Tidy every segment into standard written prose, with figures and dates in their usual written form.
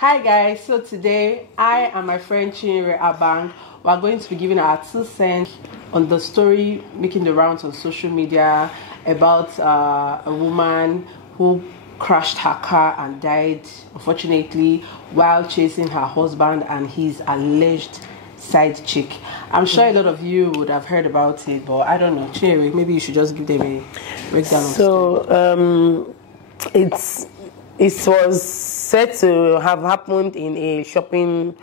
Hi guys, so today I and my friend Chic Abang are going to be giving our 2 cents on the story making the rounds on social media about a woman who crashed her car and died, unfortunately, while chasing her husband and his alleged side chick. I'm sure a lot of you would have heard about it, but I don't know. Chic, maybe you should just give them a breakdown. So, it was said to have happened in a shopping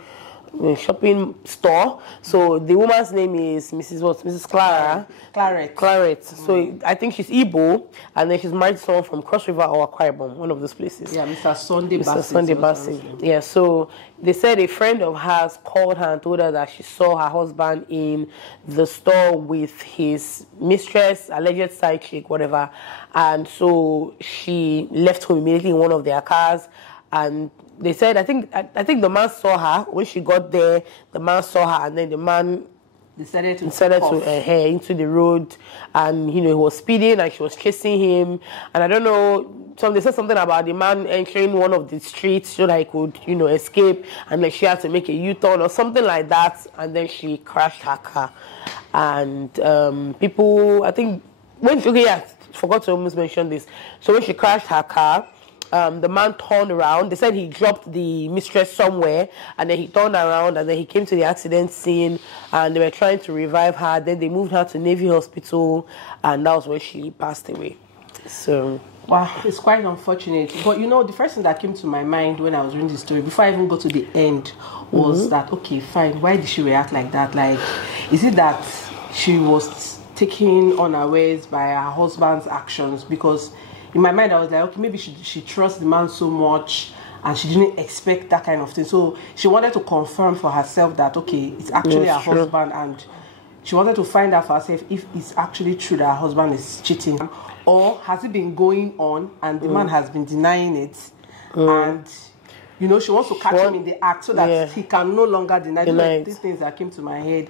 store. So the woman's name is Mrs. Claret. So I think she's Igbo, and then she's married to someone from Cross River or Akwa Ibom, one of those places. Yeah, Mr. Sunday Bassett. Yeah, so they said a friend of hers called her and told her that she saw her husband in the store with his mistress, alleged side chick, whatever. And so she left home immediately in one of their cars, and they said, I think the man saw her. When she got there, the man saw her, and then the man decided to head into the road, and he was speeding, and she was chasing him. And I don't know, they said something about the man entering one of the streets so that he could, escape, and then she had to make a U-turn or something like that, and then she crashed her car. And people, I think, forgot to almost mention this. So when she crashed her car, the man turned around. They said he dropped the mistress somewhere, and then he turned around, and then he came to the accident scene, and they were trying to revive her. Then they moved her to Navy Hospital, and that was when she passed away. So, wow, it's quite unfortunate. But the first thing that came to my mind when I was reading the story, before I even got to the end, was that, okay, fine, why did she react like that? Like, is it that she was taken unawares by her husband's actions? Because in my mind, I was like, okay, maybe she trusts the man so much and she didn't expect that kind of thing. So she wanted to confirm for herself that, okay, it's actually her husband, and she wanted to find out for herself if it's actually true that her husband is cheating, or has it been going on and the man has been denying it, and she wants to catch him in the act so that he can no longer deny. These things that came to my head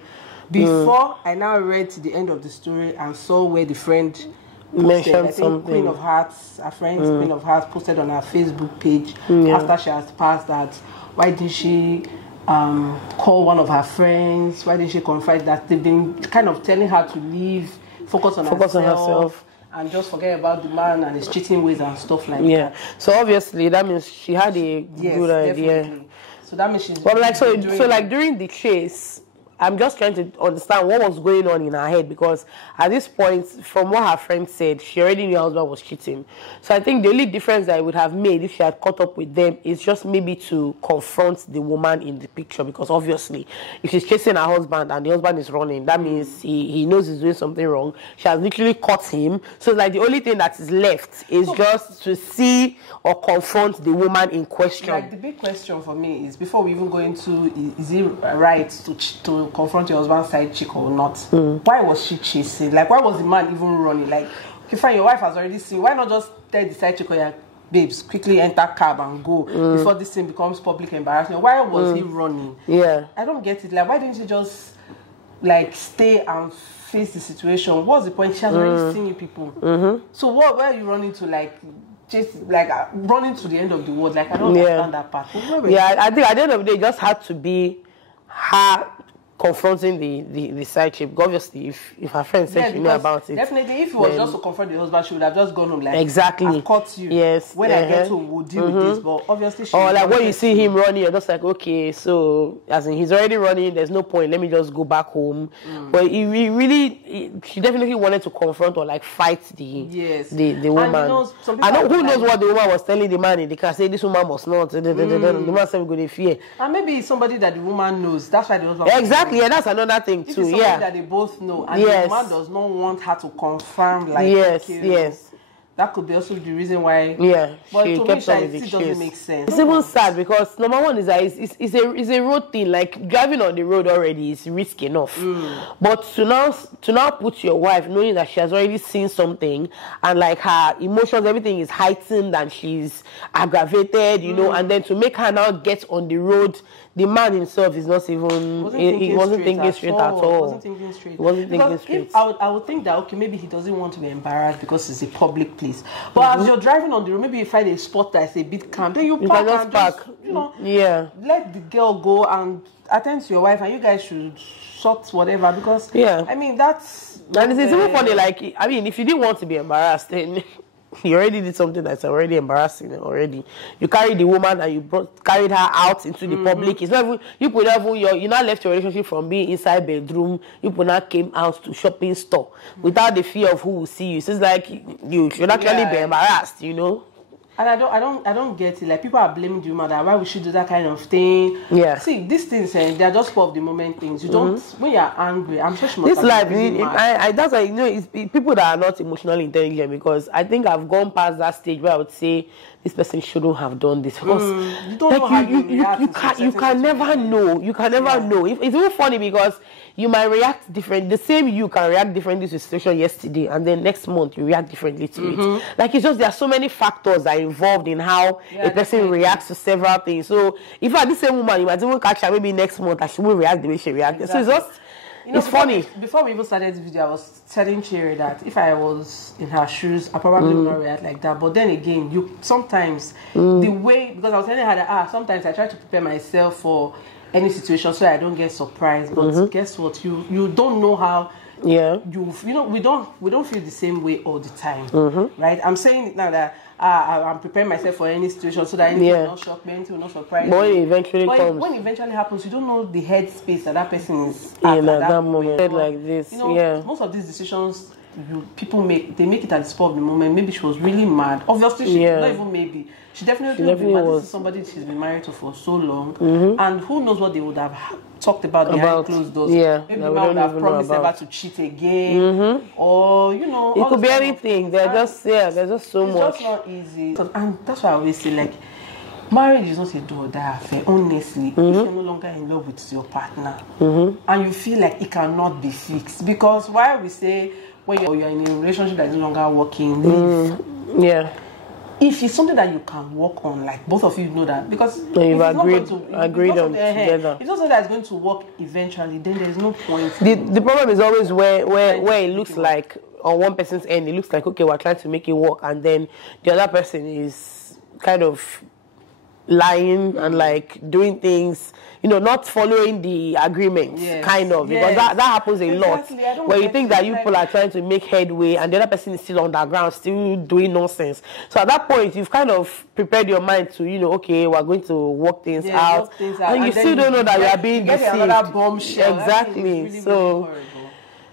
before I now read to the end of the story and saw where the friend mentioned something. Queen of Hearts, her friend Queen of Hearts, posted on her Facebook page after she has passed that, why didn't she call one of her friends? Why didn't she confide that they've been kind of telling her to leave, focus on herself, and just forget about the man and his cheating ways and stuff like that. So obviously that means she had a good idea. Definitely. So that means she's during the chase, I'm just trying to understand what was going on in her head, because at this point, from what her friend said, she already knew her husband was cheating. So I think the only difference that it would have made if she had caught up with them is just maybe to confront the woman in the picture, because obviously if she's chasing her husband and the husband is running, that means he knows he's doing something wrong. She has literally caught him. So like the only thing that is left is just to see or confront the woman in question. Like the big question for me is, before we even go into is it right to confront your husband's side chick or not, why was she chasing? Like, why was the man even running? Like, okay, fine, your wife has already seen, why not just tell the side chick, yeah, babes, quickly enter cab and go before this thing becomes public embarrassment? Why was he running? I don't get it. Like, why didn't you just like stay and face the situation? What's the point? She has already seen you people. So where are you running to? Like, just like running to the end of the world? Like, I don't understand that part. I think at the end of the day, it just had to be her confronting the side chick. Obviously, if her friend said she knew about it, definitely, if it was just to confront the husband, she would have just gone home like, exactly, I've caught you. When I get home, we'll deal with this. But obviously, or like when you see him running, you're just like, okay, so as in he's already running, there's no point. Let me just go back home. But she definitely wanted to confront or like fight the woman. And I know who knows what the woman was telling the man in the car. Say this woman must not. The man said we go to fear. And maybe it's somebody that the woman knows. That's why the husband. Exactly. Yeah, that's another thing too. If it's something that they both know, and the man does not want her to confirm, like, that could be also the reason why. But she kept on with the chase. It doesn't make sense. It's even sad because number one is that it's a road thing. Like, driving on the road already is risky enough. But to now put your wife, knowing that she has already seen something, and like her emotions, everything is heightened and she's aggravated, and then to make her now get on the road. The man himself is not even. He wasn't thinking straight at all. He wasn't thinking straight. I would think that, okay, maybe he doesn't want to be embarrassed because it's a public place. But as you're driving on the road, maybe you find a spot that's a bit calm, then you park and you know, let the girl go and attend to your wife, and you guys should sort whatever, because I mean that's. And it's even funny, like, I mean, if you didn't want to be embarrassed, then you already did something that's already embarrassing already. You carried the woman and you carried her out into the public. It's not even, you now left your relationship from being inside bedroom. You now came out to shopping store without the fear of who will see you. So it's like you should actually be embarrassed, you know. And I don't get it. Like, people are blaming the woman that why we should do that kind of thing. Yeah. See, these things, they are just for the moment things. You don't, when you're angry, I'm sure she must this life, I that's why, you know, it's people that are not emotionally intelligent, because I think I've gone past that stage where I would say this person shouldn't have done this, because you don't know how you can never know. You can never know. It's even funny because you might react different. The same you can react differently to the situation yesterday, and then next month you react differently to it. Like, it's just there are so many factors that are involved in how a person reacts to several things. So if you are the same woman, you might even catch her maybe next month and she will react the way she reacted. Exactly. So it's just it's funny. Before we even started this video, I was telling Cherry that if I was in her shoes, I probably would not react like that. But then again, you sometimes the way, because I was telling her that sometimes I try to prepare myself for any situation so I don't get surprised. But guess what? You don't know how. You know, we don't feel the same way all the time, right? I'm saying it now that I'm preparing myself for any situation so that anything will not shock me, anything will not surprise me. But when it eventually comes, when it eventually happens, you don't know the headspace that person is at that moment. Like this, you know, most of these decisions people make it at the spur of the moment. Maybe she was really mad. Obviously, she not even maybe. She definitely was. This is somebody she's been married to for so long, and who knows what they would have talked about behind closed doors. Maybe the man would have promised never to cheat again, or you know, it could be anything. They're just so much. It's just not easy, and that's why I always say, like, marriage is not a do or die affair. Honestly, if you're no longer in love with your partner, and you feel like it cannot be fixed, because why we say when you're in a relationship that is no longer working, leave. If it's something that you can work on, like both of you know that, because you've agreed on together. It's not something that's going to work eventually, then there's no point. The problem is always where it looks like on one person's end, it looks like, okay, we're trying to make it work, and then the other person is kind of lying and like doing things, you know, not following the agreement, kind of, because that happens a lot, where you think that you people are trying to make headway and the other person is still underground, still doing nonsense. So at that point, you've kind of prepared your mind to, you know, okay, we're going to work things out, and you still don't know that you are being deceived. Another bombshell. Exactly. It's really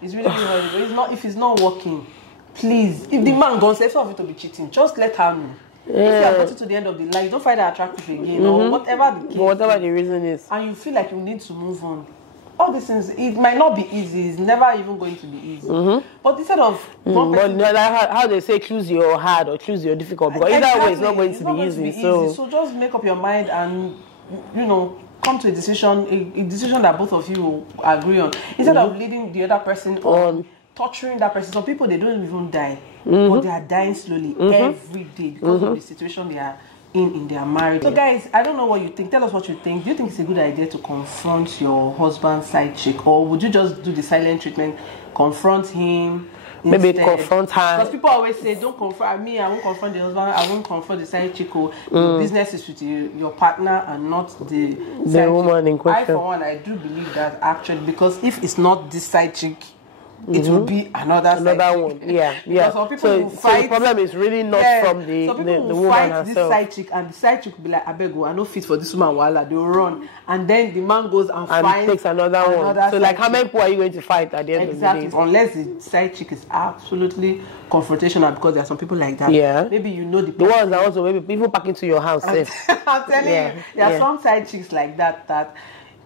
it's really horrible. It's not, if it's not working, please, if the man goes, if you to be cheating, just let her know. If you have gotten to the end of the line, you don't find her attractive again, or whatever the case, whatever the reason is, and you feel like you need to move on. All these things, it might not be easy. It's never even going to be easy. But instead of how they say, choose your hard or choose your difficult, because either way, it's not going to be easy. So just make up your mind and, you know, come to a decision that both of you will agree on, instead of leading the other person on, torturing that person. Some people, they don't even die, but they are dying slowly every day because of the situation they are in their marriage. So guys, I don't know what you think. Tell us what you think. Do you think it's a good idea to confront your husband's side chick, or would you just do the silent treatment, confront him? Maybe confront her. Because people always say, don't confront me, I won't confront the husband, I won't confront the side chick. The business is with your partner and not the woman in question. I, for one, I do believe that actually, because if it's not this side chick, it will be another one. So the problem is really not from the woman herself. This side chick, and the side chick will be like, I beg you, I no fit for this woman, wala. They will run, and then the man goes and finds takes another one. So like, how many people are you going to fight at the end of the day? Unless the side chick is absolutely confrontational, because there are some people like that. Maybe you know the ones that also maybe people pack into your house. I'm telling you, there are some side chicks like that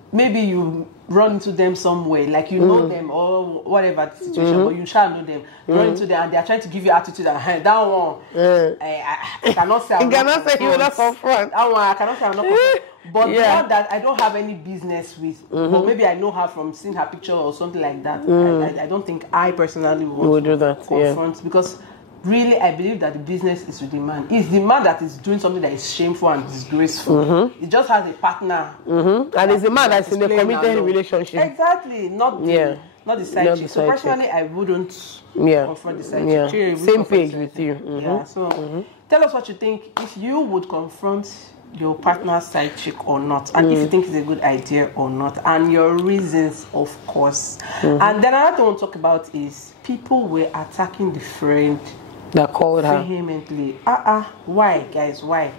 maybe you run into them somewhere, like you know them or whatever the situation, but you shall know them. Run into them and they are trying to give you attitude and hey, that one, I cannot say I'm not you will not confront. That one I cannot say I'm not confront. But the one that I don't have any business with, but maybe I know her from seeing her picture or something like that. I don't think I personally would do that. Confront because really, I believe that the business is with the man. It's the man that is doing something that is shameful and disgraceful. He just has a partner. And it's the man that's in a committed relationship. Exactly. Not the side chick. So personally, I wouldn't confront the side chick. Same page with you. So tell us what you think. If you would confront your partner's side chick or not, and if you think it's a good idea or not, and your reasons, of course. And then another thing I want to talk about is people were attacking the friend that called her vehemently. Why, guys? Why?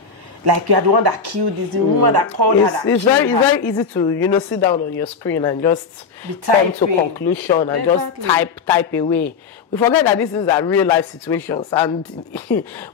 Like, you are the one that killed this, the woman that called her. It's very easy to sit down on your screen and just come to conclusion and just type away. We forget that these things are real life situations, and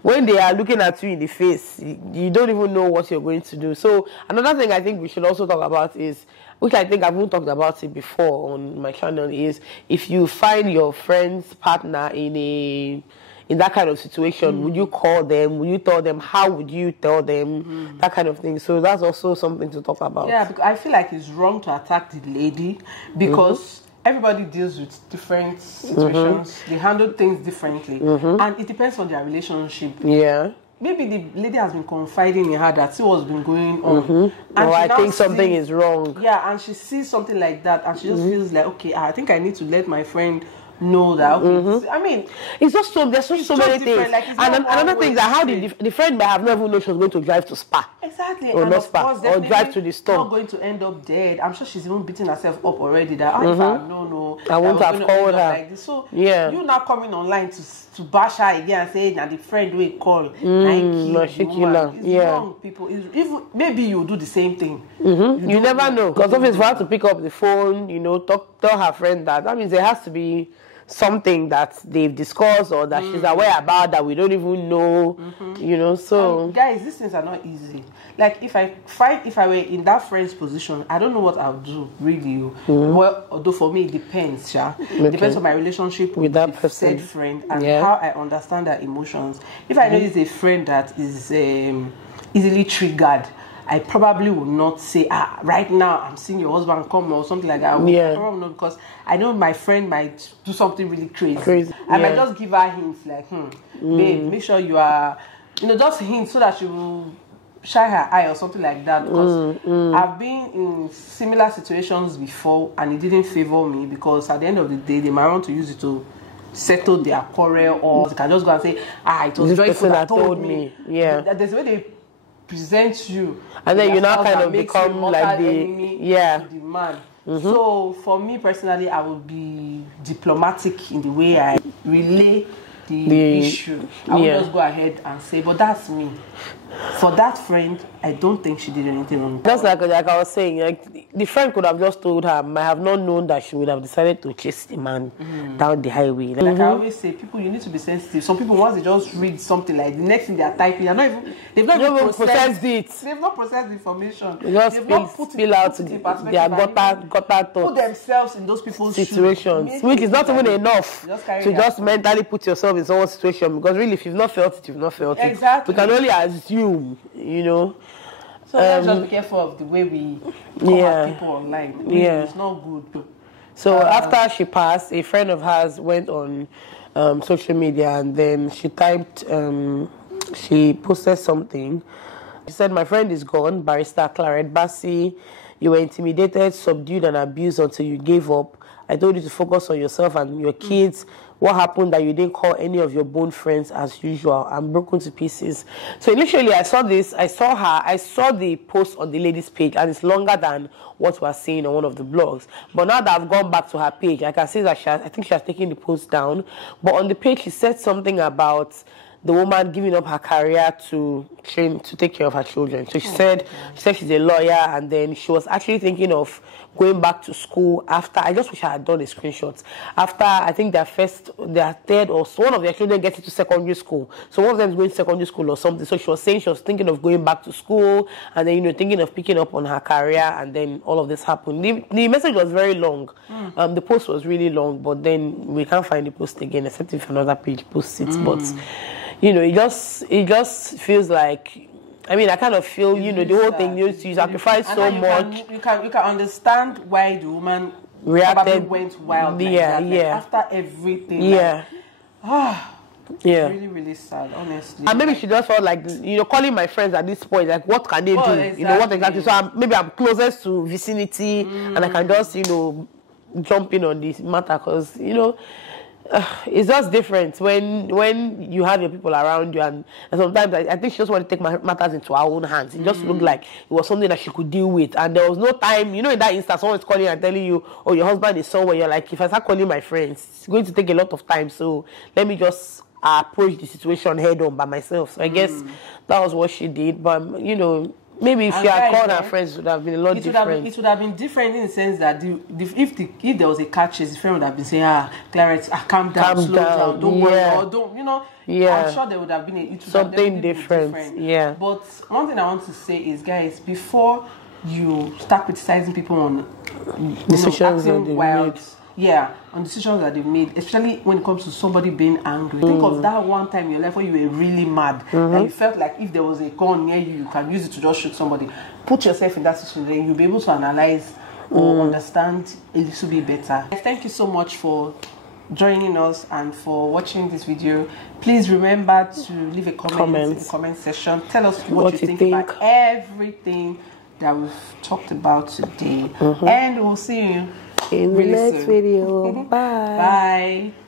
when they are looking at you in the face, you don't even know what you're going to do. So another thing I think we should also talk about is, which I think I've not talked about it before on my channel, is if you find your friend's partner in that kind of situation, would you call them? Would you tell them? How would you tell them? That kind of thing. So that's also something to talk about. Yeah, because I feel like it's wrong to attack the lady, because everybody deals with different situations. They handle things differently. And it depends on their relationship. Yeah. Maybe the lady has been confiding in her that see what's been going on. And I think something is wrong. Yeah, and she sees something like that, and she just feels like, okay, I think I need to let my friend know that. Okay, I mean, it's just there's so many things. Like, and another thing is that how the friend may have never known she was going to drive to Spa. Exactly. Or and not Spa, or drive to the store. Not going to end up dead. I'm sure she's even beating herself up already. That if I know, I won't have called her. Like this. So you now coming online to bash her again and say that the friend will call. It's wrong, people. Even maybe you do the same thing. You never know, because if it's for her to pick up the phone, tell her friend that means there has to be something that they've discussed or that she's aware about that we don't even know, so guys, these things are not easy. Like, if I were in that friend's position, I don't know what I'll do, really. Well, although for me it depends, It depends on my relationship with that said friend and how I understand their emotions. If I know it's a friend that is easily triggered, I probably would not say, right now I'm seeing your husband come or something like that. I would probably not, because I know my friend might do something really crazy. I might just give her hints like, babe, make sure you are, just hints so that she will shine her eye or something like that. Because I've been in similar situations before and it didn't favor me, because at the end of the day, they might want to use it to settle their quarrel, or they can just go and say, it was Joyful that told me. There's a way they present you, and then you now kind of become like the enemy to the man. So for me personally, I would be diplomatic in the way I relay the issue. I would just go ahead and say, but that's me. For that friend, I don't think she did anything wrong. Just like I was saying, like, the friend could have just told her, might have not known that she would have decided to chase the man down the highway. Like I always say, people, you need to be sensitive. Some people, once they just read something, like the next thing they are typing, they've not even processed it. They've not processed the information. They've not spill out their gutter thoughts. Put themselves in those people's situations, which is not even enough to just mentally put yourself in someone's situation. Because really, if you've not felt it, you've not felt it. Exactly. We can only assume, So let's just be careful of the way we come at people online. It's not good. So after she passed, a friend of hers went on social media, and then she typed, she posted something. She said, "My friend is gone, Barrister Claret Bassi. You were intimidated, subdued, and abused until you gave up. I told you to focus on yourself and your kids. What happened that you didn't call any of your bone friends as usual? I'm broken to pieces." So initially I saw the post on the lady's page, and it's longer than what we're seeing on one of the blogs. But now that I've gone back to her page, I can see that I think she has taken the post down. But on the page, she said something about the woman giving up her career to take care of her children. So she said she's a lawyer, and then she was actually thinking of going back to school after. I just wish I had done a screenshot. After, I think their third, or so one of their children gets into secondary school. So one of them is going to secondary school or something. So she was saying she was thinking of going back to school, and then thinking of picking up on her career, and then all of this happened. The message was very long. The post was really long, but then we can't find the post again, except if another page posts it. But it just feels like, I mean, I kind of feel, the whole thing, you sacrifice so much. You can understand why the woman reacted, went wild. After everything. It's really, really sad, honestly. And maybe she just felt like, calling my friends at this point, like, what can they do? Exactly. What exactly? So maybe I'm closest to vicinity, and I can just, jump in on this matter, because, It's just different when you have your people around you, and sometimes I think she just want to take matters into her own hands. It just looked like it was something that she could deal with, and there was no time. You know, in that instance, someone's calling and telling you, "Oh, your husband is somewhere." You're like, if I start calling my friends, it's going to take a lot of time. So let me just approach the situation head on by myself. So I guess that was what she did. But you know, maybe if she had called her friends, it would have been a lot different. It would have been different in the sense that if there was a car chase, the friend would have been saying, Clarence, calm down, slow down, don't worry, or don't, you know. Yeah. I'm sure there would have been something different. Yeah. But one thing I want to say is, guys, before you start criticizing people on decisions that they made. Yeah, on decisions that they've made, especially when it comes to somebody being angry. Think of that one time in your life where you were really mad and you felt like if there was a gun near you, you can use it to just shoot somebody. Put yourself in that situation, then you'll be able to analyze or understand a little bit better. Thank you so much for joining us and for watching this video. Please remember to leave a comment in the comment section. Tell us what you think about everything that we've talked about today. And we'll see you in the next video. Bye. Bye.